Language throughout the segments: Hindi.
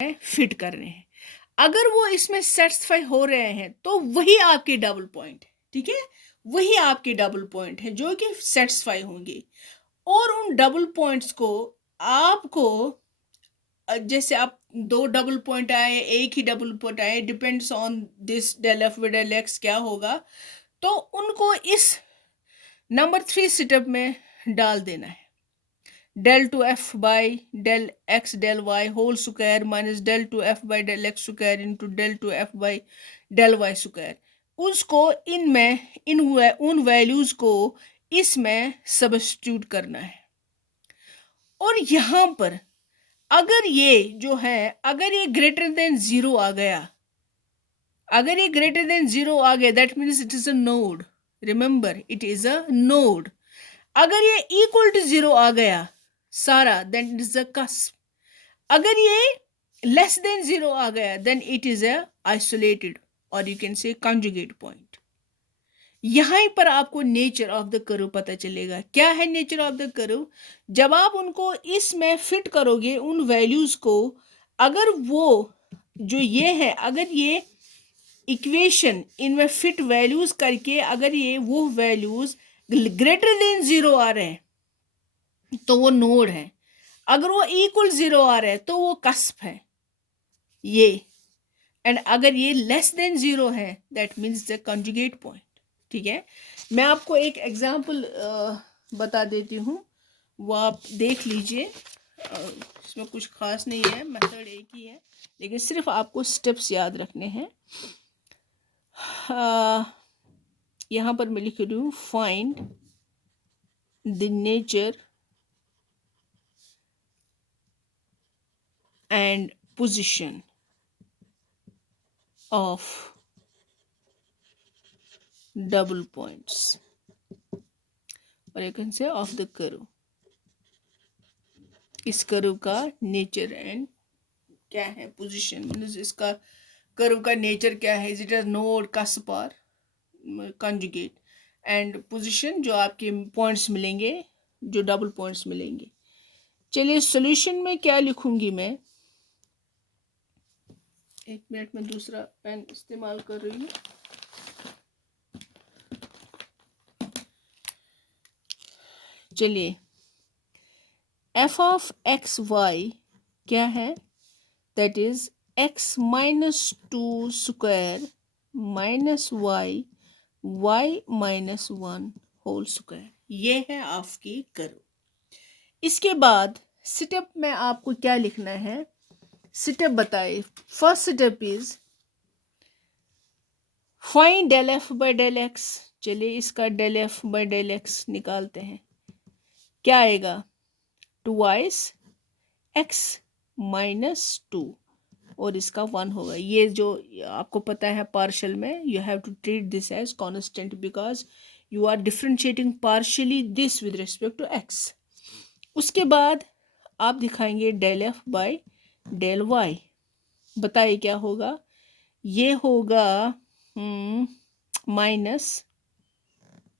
फिट करने हैं। अगर वो इसमें सेटिस्फाई हो रहे हैं तो वही आपके डबल पॉइंट है, ठीक है, वही आपके डबल पॉइंट है जो कि सेटिस्फाई होंगे। और उन डबल पॉइंट्स को आपको जैसे आप दो डबल पॉइंट आए, एक ही डबल पॉइंट आए, depends on this del F by del X क्या होगा, तो उनको इस नंबर 3 स्टेप में डाल देना है। del two f by del x del y whole square minus del two f by del x square into del two f by del y square, उसको इनमें उन वैल्यूज को इसमें सब्स्टिट्यूट करना है। और यहाँ पर अगर ये जो है, अगर ये ग्रेटर देन 0 आ गया, अगर ये ग्रेटर देन 0 आ गया, that means it is a node. Remember, it is a node. अगर ये इक्वल टू 0 आ गया सारा, then it is a cusp. अगर ये लेस देन 0 आ गया, then it is a isolated और you can say conjugate point. यहां पर आपको नेचर ऑफ द कर्व पता चलेगा। क्या है नेचर ऑफ द कर्व? जब आप उनको इसमें फिट करोगे उन वैल्यूज को, अगर वो जो ये है, अगर ये इक्वेशन इनमें फिट वैल्यूज करके अगर ये वो वैल्यूज ग्रेटर देन 0 आ रहे हैं तो वो नोड है। अगर वो इक्वल 0 आ रहा है तो वो कस्प है ये। एंड अगर ये लेस देन 0 है, that means the conjugate point. ठीक है, मैं आपको एक एग्जांपल बता देती हूँ, वो आप देख लीजिए। इसमें कुछ खास नहीं है, मेथड एक ही है, लेकिन सिर्फ आपको स्टेप्स याद रखने हैं। यहाँ पर मैं लिख रही हूँ, find the nature and position of double points, और you can say of the curve. इस कर्व का नेचर एंड क्या है, पोजीशन, मीन्स इसका कर्व का नेचर क्या है, is it a node, cusp और कंजुगेट, एंड पोजीशन जो आपके पॉइंट्स मिलेंगे, जो डबल पॉइंट्स मिलेंगे। चलिए सॉल्यूशन में क्या लिखूंगी मैं, एक मिनट में दूसरा पेन इस्तेमाल कर रही हूँ। चलिए, एफ ऑफ एक्स वाई क्या है, that is x minus 2 square minus y y minus 1 whole square, ये है आपकी कर्व। इसके बाद स्टेप में आपको क्या लिखना है, स्टेप बताइए। First step is find del f by del x. चलिए इसका del f by del x निकालते हैं। क्या आएगा, 2x एक्स माइनस 2 और इसका 1 होगा। ये जो आपको पता है पार्शियल में, you have to treat this as constant because you are differentiating partially this with respect to x. उसके बाद आप दिखाएंगे del f by del y. बताइए क्या होगा, ये होगा माइनस,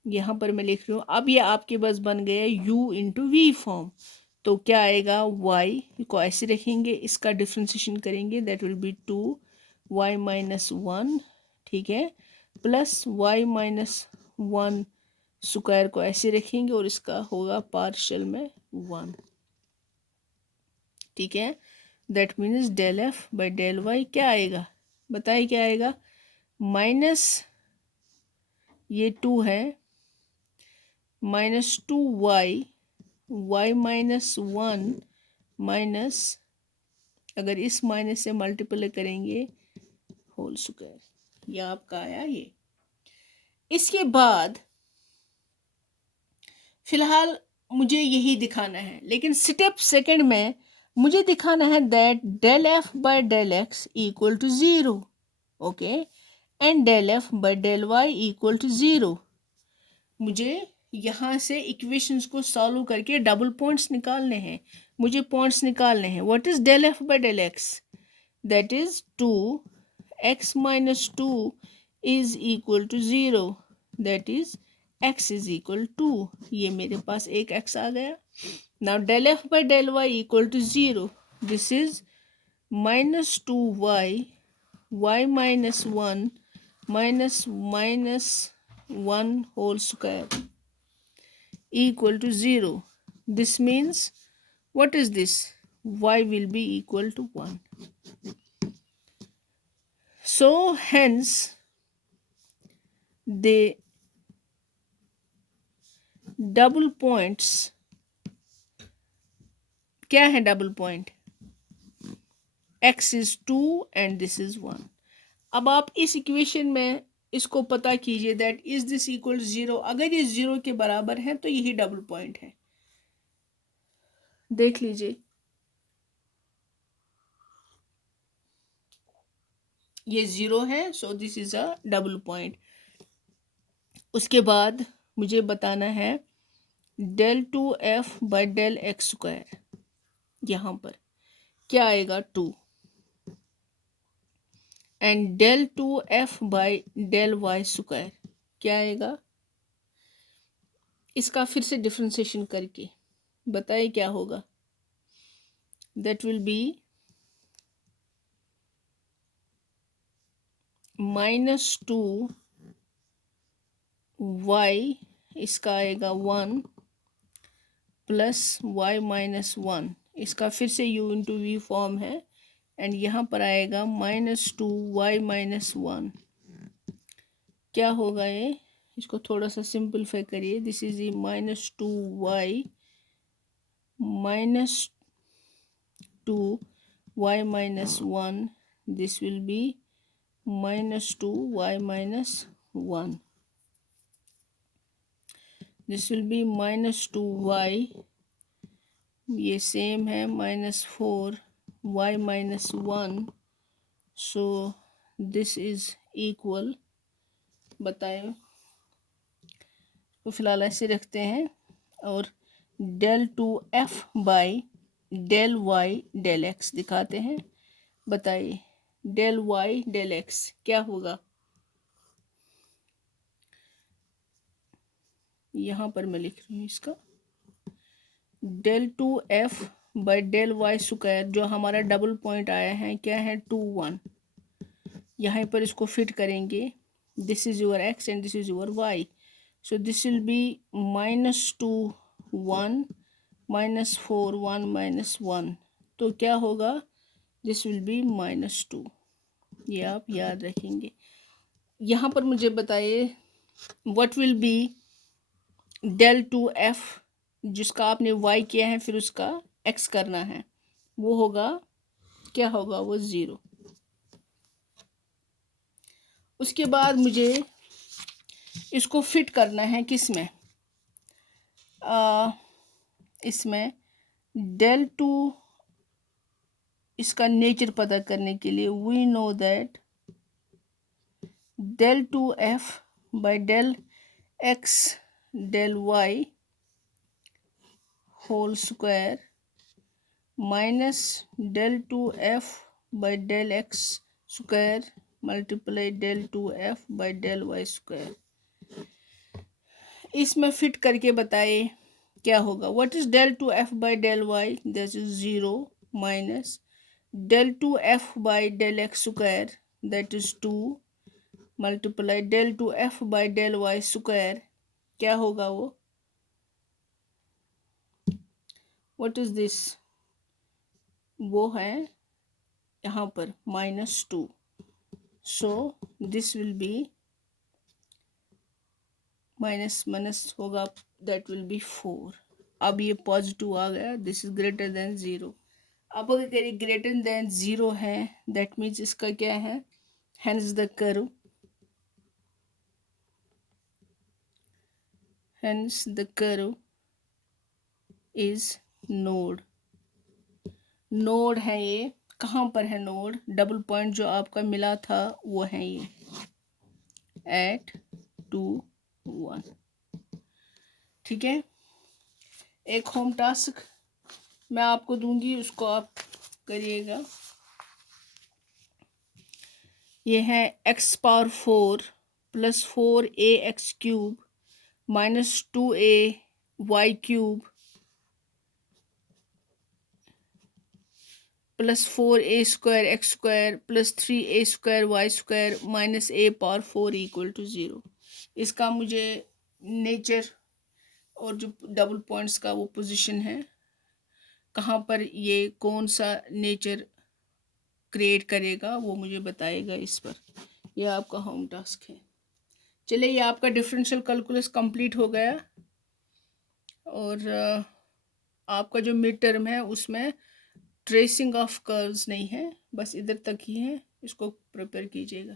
यहाँ पर मैं लिख रही हूँ, अब ये आपके पास बन गया u इंटू वी फॉर्म। तो क्या आएगा, y को ऐसे रखेंगे, इसका डिफ्रेंसिएशन करेंगे, that will be 2y minus 1, ठीक है, प्लस y माइनस 1 स्क्वायर को ऐसे रखेंगे और इसका होगा पार्शियल में 1, ठीक है। That means del F by del y क्या आएगा, बताइए क्या आएगा, माइनस ये 2 है, minus 2y Y minus 1 minus, अगर इस माइनस से मल्टीप्लाई करेंगे होल स्क्वायर, ये आपका आया ये। इसके बाद फिलहाल मुझे यही दिखाना है, लेकिन स्टेप सेकंड में मुझे दिखाना है that del f by del x equal to 0, okay, and del f by del y equal to 0। मुझे यहाँ से इक्वेशंस को सॉल्व करके डबल पॉइंट्स निकालने हैं, मुझे पॉइंट्स निकालने हैं। What is del f by del x, that is 2x minus 2 is equal to 0, that is x is equal to, ये मेरे पास एक x आ गया। Now del f by del y equal to 0, this is minus two y, y minus one minus minus one whole square equal to 0. This means, what is this? Y will be equal to 1. So hence the double points, क्या है double point? X is 2 and this is 1. अब आप इस इक्वेशन में इसको पता कीजिए दैट इज दिस इक्वल 0. अगर ये 0 के बराबर है तो यही डबल पॉइंट है. देख लीजिए, ये 0 है, so this is a double point. उसके बाद मुझे बताना है del two f by del x square. यहाँ पर क्या आएगा 2 and del two f by del y square क्या आएगा. इसका फिर से डिफ्रेंसिएशन करके बताइए क्या होगा. दैट विल बी -2 y, इसका आएगा 1 प्लस y माइनस 1. इसका फिर से u इंटू वी फॉर्म है एंड यहाँ पर आएगा -2 y माइनस 1. क्या होगा ये, इसको थोड़ा सा सिंपलीफाई करिए. This is E -2 y minus 2 y minus 1. This will be -2 y minus 1. This will be -2 y, ये सेम है -4 y minus 1. So this is equal, बताएं, तो फिलहाल ऐसे रखते हैं और del two f by del y del x दिखाते हैं. बताइए डेल वाई डेल एक्स क्या होगा. यहाँ पर मैं लिख रही हूँ इसका del two f by del y square, जो हमारा डबल पॉइंट आया है क्या है 2 1. यहाँ पर इसको फिट करेंगे. This is your x and this is your y. So this will be -2 1 -4 1 -1. तो क्या होगा, दिस विल बी -2. ये आप याद रखेंगे. यहाँ पर मुझे बताइए what will be del two f, जिसका आपने y किया है फिर उसका x करना है, वो होगा क्या होगा, वो 0. उसके बाद मुझे इसको फिट करना है किस में, इसमें डेल टू, इसका नेचर पता करने के लिए we know that del two f by del x del y whole square minus del two f by del x square multiply del two f by del y square. इसमें फिट करके बताइए क्या होगा. What is del two f by del y, that is 0 minus del two f by del x square that is 2 multiply del two f by del y square क्या होगा वो, व्हाट इज दिस, वो है यहाँ पर -2. सो this will B minus minus होगा, दैट विल बी 4. अब ये पॉजिटिव आ गया, दिस इज ग्रेटर देन 0. अब अगर ये ग्रेटर देन 0 है दैट मीन्स इसका क्या है, hence the curve, hence the curve is node. Node है ये, कहाँ पर है नोड, डबल पॉइंट जो आपका मिला था वो है ये एट 2 1. ठीक है. एक होम टास्क मैं आपको दूंगी, उसको आप करिएगा. ये है x⁴ plus 4ax³ minus 2ay³ plus 4a² plus 3a² minus a⁴ equal to 0। इसका मुझे नेचर और जो डबल पॉइंट्स का वो पोजीशन है, कहाँ पर ये कौन सा नेचर क्रिएट करेगा, वो मुझे बताएगा इस पर। ये आपका होम टास्क है। चलिए, ये आपका डिफरेंशियल कैलकुलस कंप्लीट हो गया। और आपका जो मिड टर्म है उसमें ट्रेसिंग ऑफ कर्व्स नहीं है, बस इधर तक ही है। इसको प्रिपेयर कीजिएगा।